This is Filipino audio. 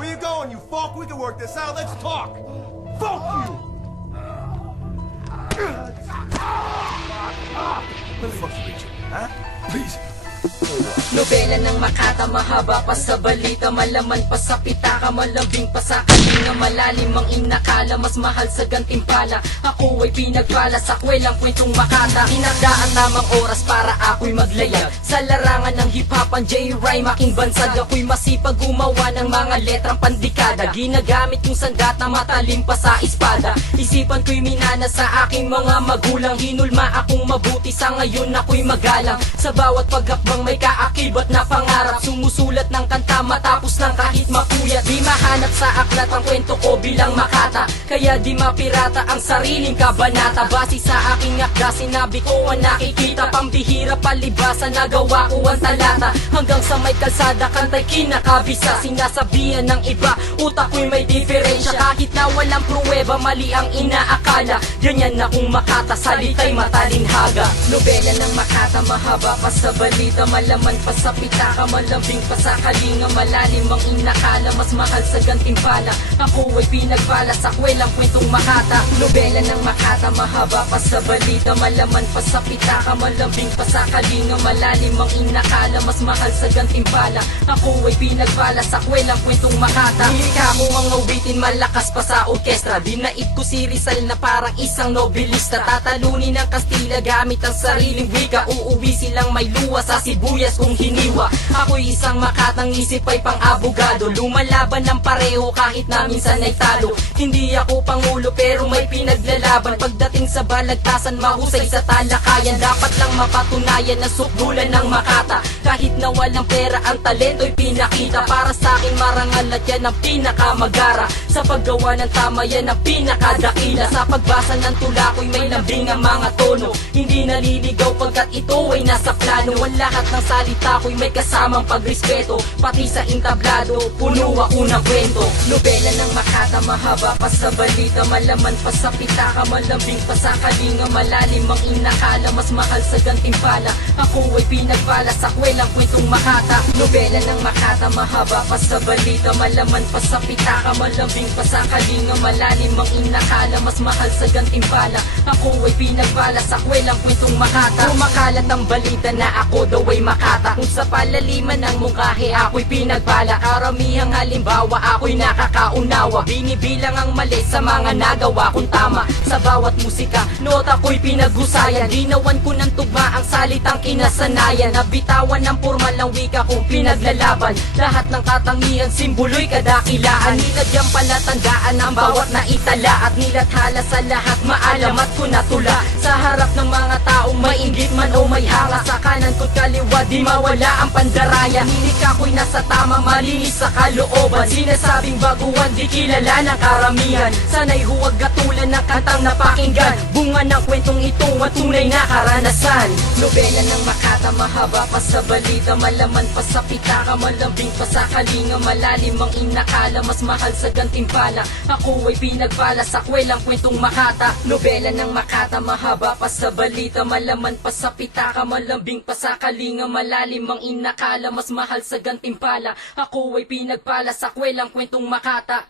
Where you going, you fuck? We can work this out. Let's talk. Fuck you. Where the fuck's Rachel? Huh? Please. Nobela ng Makata, mahaba pa sa balita Malaman pa sa pitaka, malambing pa sa kalinga Malalim ang inakala, mas mahal sa gantimpala. Ako ay pinagpala sa kwelang kwentong Makata. Inagdaan namang oras para ako'y maglayag. Sa larangan ng hip-hopan, J-Rhyme, aking bansag. Ako'y masipag gumawa ng mga letrang pandikada. Ginagamit yung sandat na matalim pa sa espada. Isipan ko'y minana sa aking mga magulang. Hinulma akong mabuti sa ngayon ako'y magalang. Sa bawat pagkakbang may kaakibat na pangarap. Sumusulat ng kanta matapos ng kahit mapuyat. Di mahanap sa aklat ang kwento ko bilang makata. Kaya di mapirata ang sariling kabanata. Base sa aking akda sinabi ko ang nakikita. Pambihira palibasan nagawa ko ang talata sa may kalsada kantay kinakabisa. Sinasabihan ng iba utak ko'y may diferensya. Kahit na walang pruweba mali ang inaakala. Ganyan na kung makata salita'y matalinhaga. Nobela ng makata mahaba pa sa balita. Malaman pa sa pitaka malambing pa sa kalinga. Malalim ang inakala mas mahal sa gantimpala. Ako ay pinagpala sa kwelang kwentong makata. Nobela ng makata mahaba pa sa balita. Malaman pa sa pitaka malambing pa sa kalinga. Malalim ang inakala mas mahal sa gantimpala Ako ay pinagpala sa kwelang kwentong makata Hilikha ko mga witin malakas pa sa orkestra. Dinaig ko si Rizal na parang isang nobelista Tatalunin ng Kastila gamit ang sariling wika. Uuwi silang may luwa sa sibuyas kung hiniwa. Ako'y isang makatang isip ay pang abogado Lumalaban ng pareho kahit na minsan ay talo. Hindi ako pangulo pero may pinaglalaban. Pagdating sa balagtasan mahusay sa talakayan. Dapat lang mapatunayan na sukdulan ng makata. Kahit na walang pera ang talento'y pinakita. Para sa akin marangal at yan ang pinakamagara. Sa paggawa ng tama yan ang pinakadakila Sa pagbasa ng tula ko'y may lambing ang mga tono pagkat ito ay nasa plano. Ang lahat ng salita ko'y may kasamang pagrespeto. Pati sa intablado, puno ako ng kwento. Nobela ng Makata, mahaba pa sa balita. Malaman pa sa pitaka, malambing pa sa kalinga. Malalim ang inakala, mas mahal sa gantimpala. Ako ay pinagpala sa kwelang kwentong Makata. Nobela ng Makata, mahaba pa sa balita. Malaman pa sa pitaka, malambing pa sa kalinga. Malalim ang inakala, mas mahal sa gantimpala. Ako ay pinagpala sa kwelang kwentong Makata Kumakalat ang balita na ako daw ay Makata. Kung sa palaliman ng mungkahe ako'y pinagpala. Karamihang halimbawa ako'y nakakaunawa. Binibilang ang mali sa mga nagawa kong tama. Sa bawat musika, nota ko'y pinaghusayan Ginawan ko ng tugma ang salitang kinasanayan. Nabitawan ng formal ng wika kong pinaglalaban. Lahat ng katangian, simbolo'y kadakilaan. Nilagyan palatandaan ang bawat naitala. At nilathala sa lahat, maalamat ko na tula Sa harap ng mga taong mainggit man o may hanga Sa kanan ko't kaliwa, di mawala ang pandaraya. Hinika ko'y nasa tama, malinis sa kalooban. Sinasabing baguhan, di kilala ng karamihan. Sana'y huwag ng kantang napakinggan. Bunga ng kwentong ito, at tunay na karanasan. Nobela ng Makata, mahaba pa sa balita Malaman pa sa pitaka, malambing pa sa kalinga Malalim ang inakala, mas mahal sa gantimpala. Ako ay pinagpala sa kwelang kwentong Makata. Nobela ng Makata, mahaba pa sa balita Malaman pa sa pitaka, malambing pa sa kalinga Malalim ang inakala, mas mahal sa gantimpala. Ako ay pinagpala sa kwelang kwentong Makata